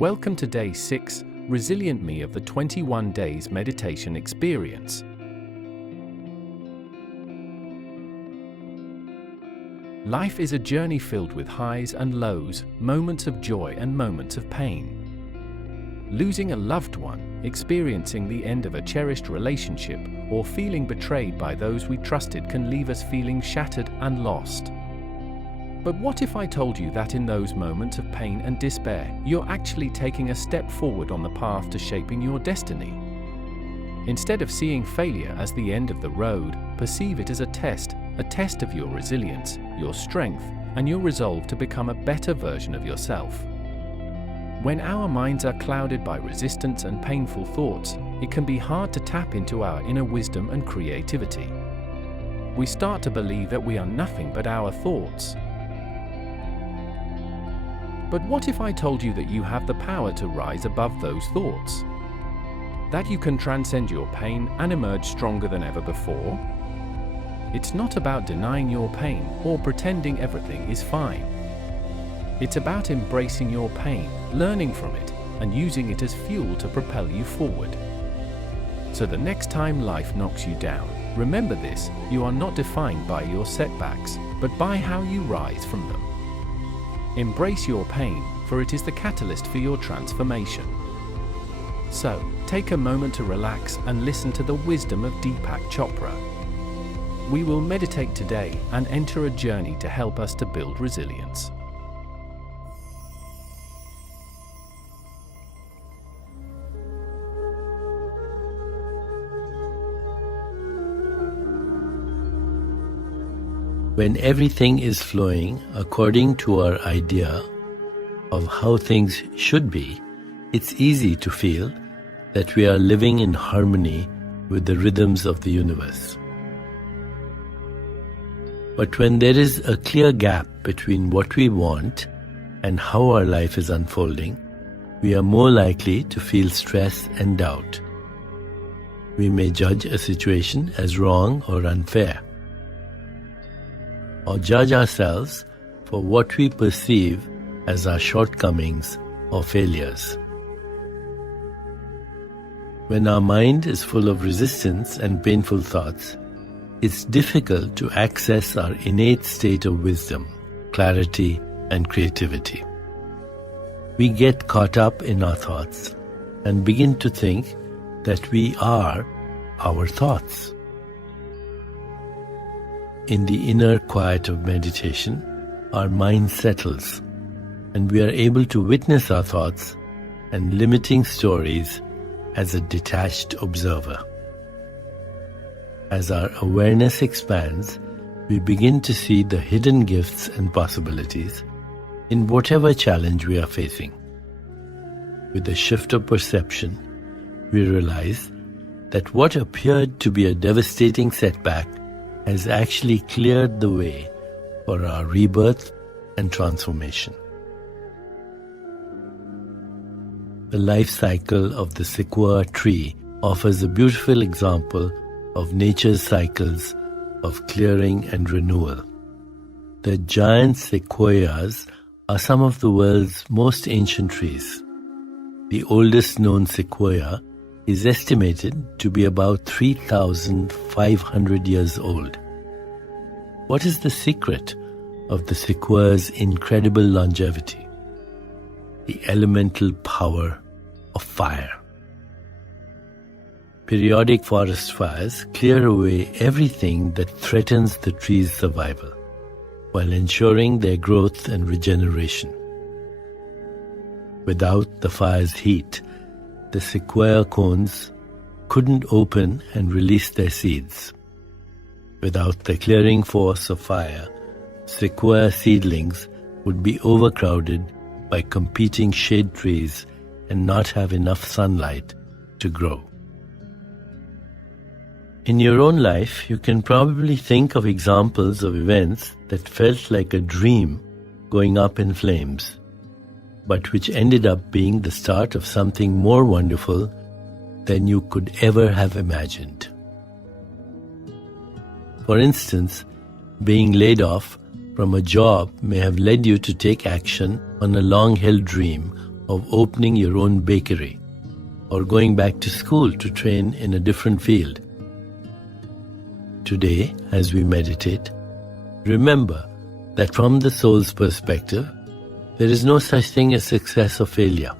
Welcome to Day 6, Resilient Me of the 21 Days Meditation Experience. Life is a journey filled with highs and lows, moments of joy and moments of pain. Losing a loved one, experiencing the end of a cherished relationship, or feeling betrayed by those we trusted can leave us feeling shattered and lost. But what if I told you that in those moments of pain and despair, you're actually taking a step forward on the path to shaping your destiny? Instead of seeing failure as the end of the road, perceive it as a test of your resilience, your strength, and your resolve to become a better version of yourself. When our minds are clouded by resistance and painful thoughts, it can be hard to tap into our inner wisdom and creativity. We start to believe that we are nothing but our thoughts. But what if I told you that you have the power to rise above those thoughts? That you can transcend your pain and emerge stronger than ever before? It's not about denying your pain or pretending everything is fine. It's about embracing your pain, learning from it, and using it as fuel to propel you forward. So the next time life knocks you down, remember this: you are not defined by your setbacks, but by how you rise from them. Embrace your pain, for it is the catalyst for your transformation. So, take a moment to relax and listen to the wisdom of Deepak Chopra. We will meditate today and enter a journey to help us to build resilience. When everything is flowing according to our idea of how things should be, it's easy to feel that we are living in harmony with the rhythms of the universe. But when there is a clear gap between what we want and how our life is unfolding, we are more likely to feel stress and doubt. We may judge a situation as wrong or unfair, or judge ourselves for what we perceive as our shortcomings or failures. When our mind is full of resistance and painful thoughts, it's difficult to access our innate state of wisdom, clarity, and creativity. We get caught up in our thoughts and begin to think that we are our thoughts. In the inner quiet of meditation, our mind settles, and we are able to witness our thoughts and limiting stories as a detached observer. As our awareness expands, we begin to see the hidden gifts and possibilities in whatever challenge we are facing. With a shift of perception, we realize that what appeared to be a devastating setback has actually cleared the way for our rebirth and transformation. The life cycle of the sequoia tree offers a beautiful example of nature's cycles of clearing and renewal. The giant sequoias are some of the world's most ancient trees. The oldest known sequoia is estimated to be about 3,500 years old. What is the secret of the sequoia's incredible longevity? The elemental power of fire. Periodic forest fires clear away everything that threatens the tree's survival, while ensuring their growth and regeneration. Without the fire's heat, the sequoia cones couldn't open and release their seeds. Without the clearing force of fire, sequoia seedlings would be overcrowded by competing shade trees and not have enough sunlight to grow. In your own life, you can probably think of examples of events that felt like a dream going up in flames, but which ended up being the start of something more wonderful than you could ever have imagined. For instance, being laid off from a job may have led you to take action on a long-held dream of opening your own bakery or going back to school to train in a different field. Today, as we meditate, remember that from the soul's perspective, there is no such thing as success or failure.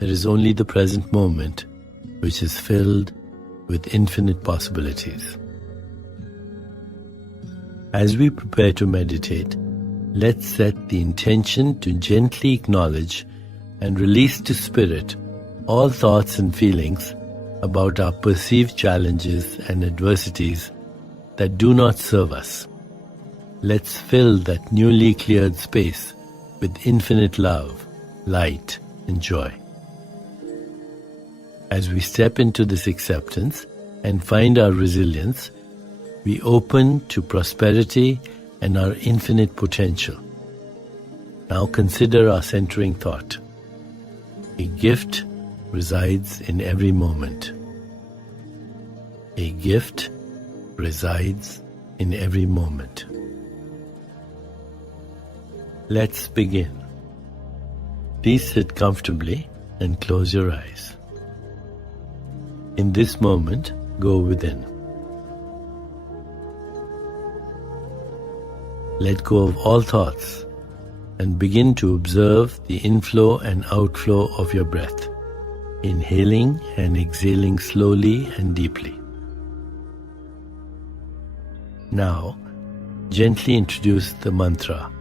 There is only the present moment, which is filled with infinite possibilities. As we prepare to meditate, let's set the intention to gently acknowledge and release to spirit all thoughts and feelings about our perceived challenges and adversities that do not serve us. Let's fill that newly cleared space with infinite love, light, and joy. As we step into this acceptance and find our resilience, we open to prosperity and our infinite potential. Now consider our centering thought. A gift resides in every moment. A gift resides in every moment. Let's begin. Please sit comfortably and close your eyes. In this moment, go within. Let go of all thoughts and begin to observe the inflow and outflow of your breath, inhaling and exhaling slowly and deeply. Now, gently introduce the mantra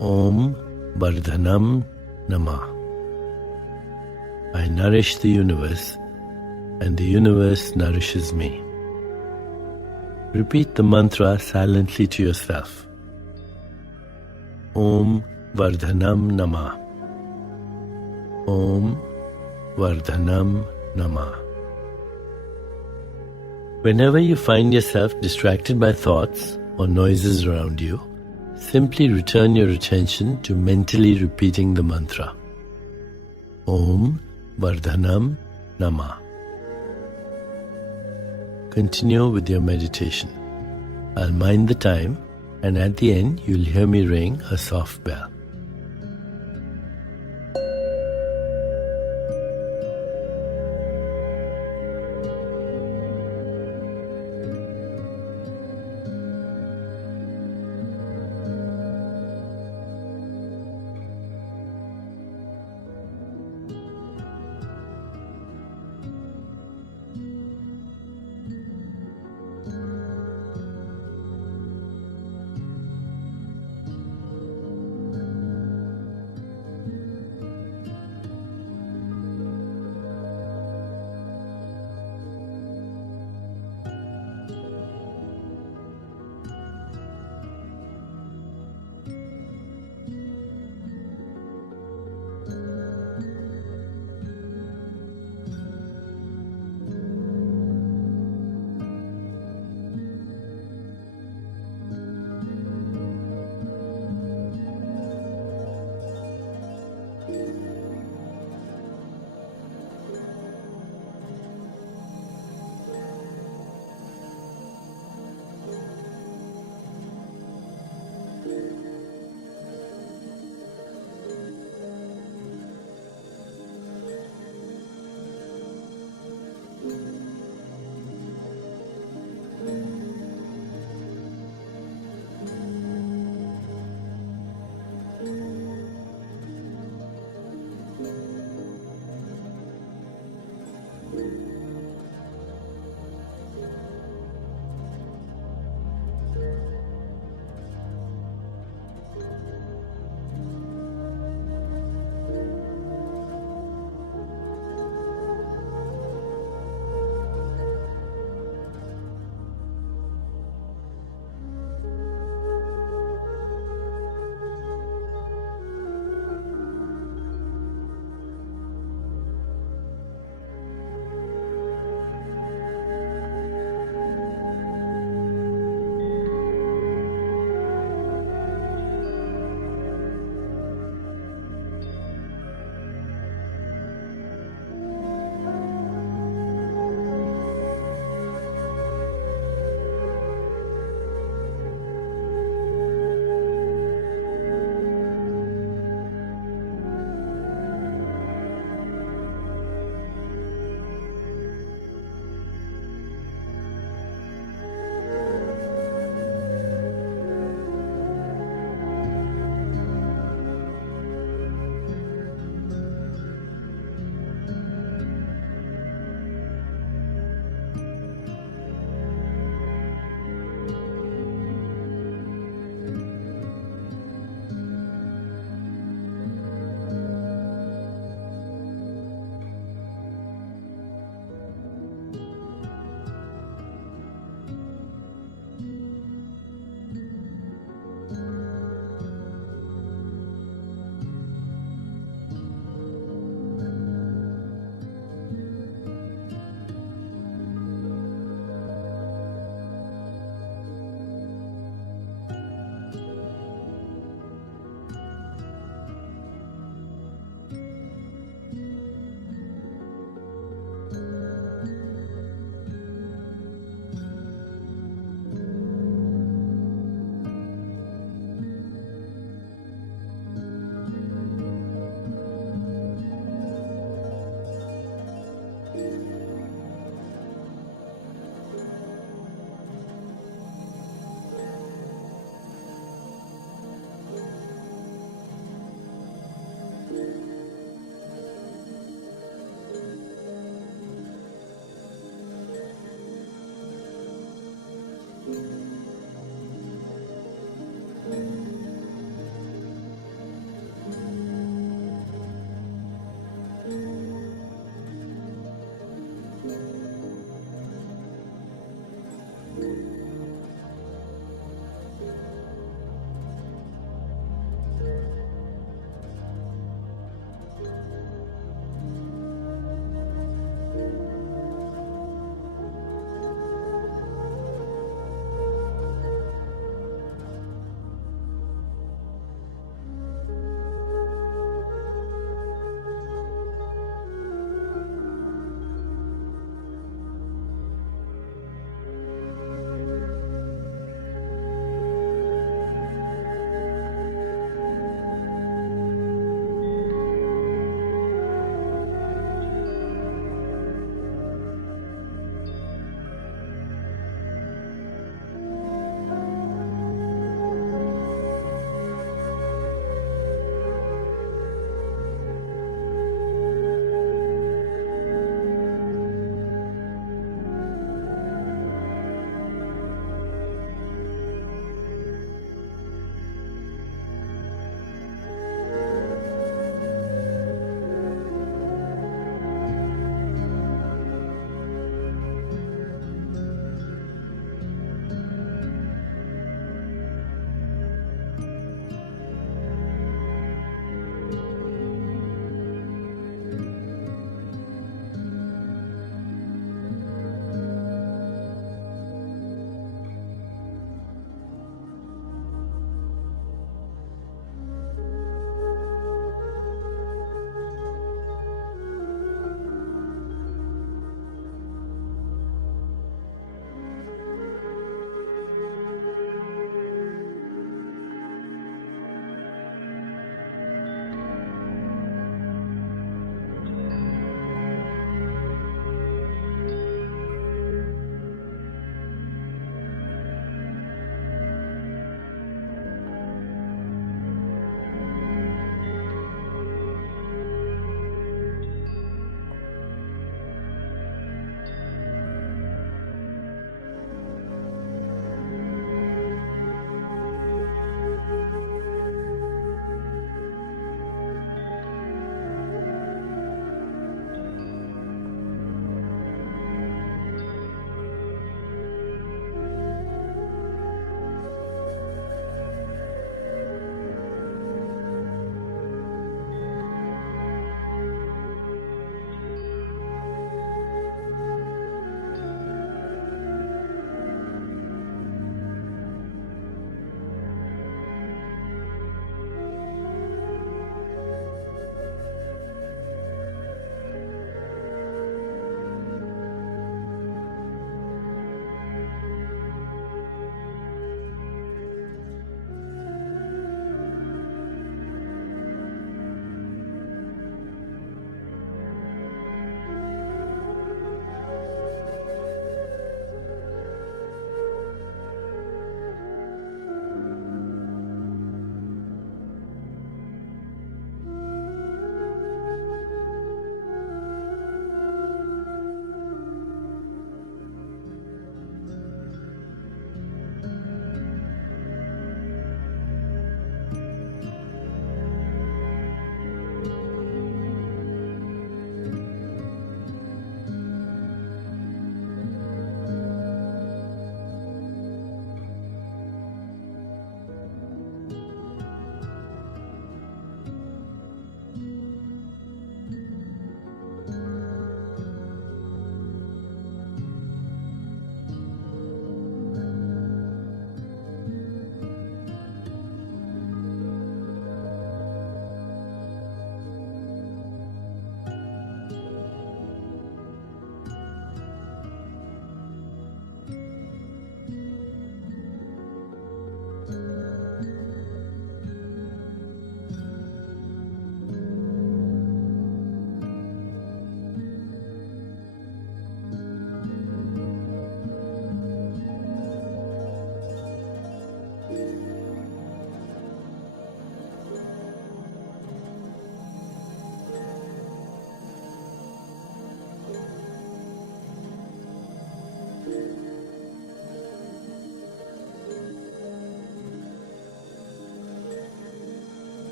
Om Vardhanam Namah. I nourish the universe and the universe nourishes me. Repeat the mantra silently to yourself. Om Vardhanam Namah. Om Vardhanam Namah. Whenever you find yourself distracted by thoughts or noises around you, simply return your attention to mentally repeating the mantra. Om Vardhanam Namah. Continue with your meditation. I'll mind the time, and at the end you'll hear me ring a soft bell.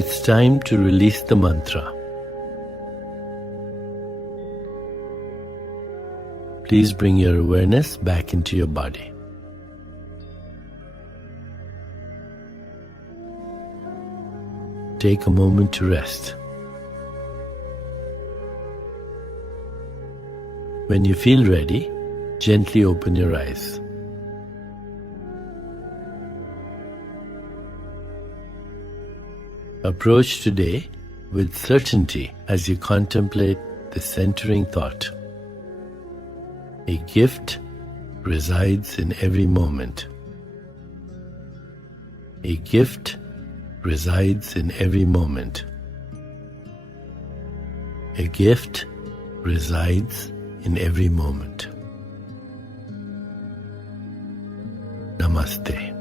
It's time to release the mantra. Please bring your awareness back into your body. Take a moment to rest. When you feel ready, gently open your eyes. Approach today with certainty as you contemplate the centering thought. A gift resides in every moment. A gift resides in every moment. A gift resides in every moment. Namaste.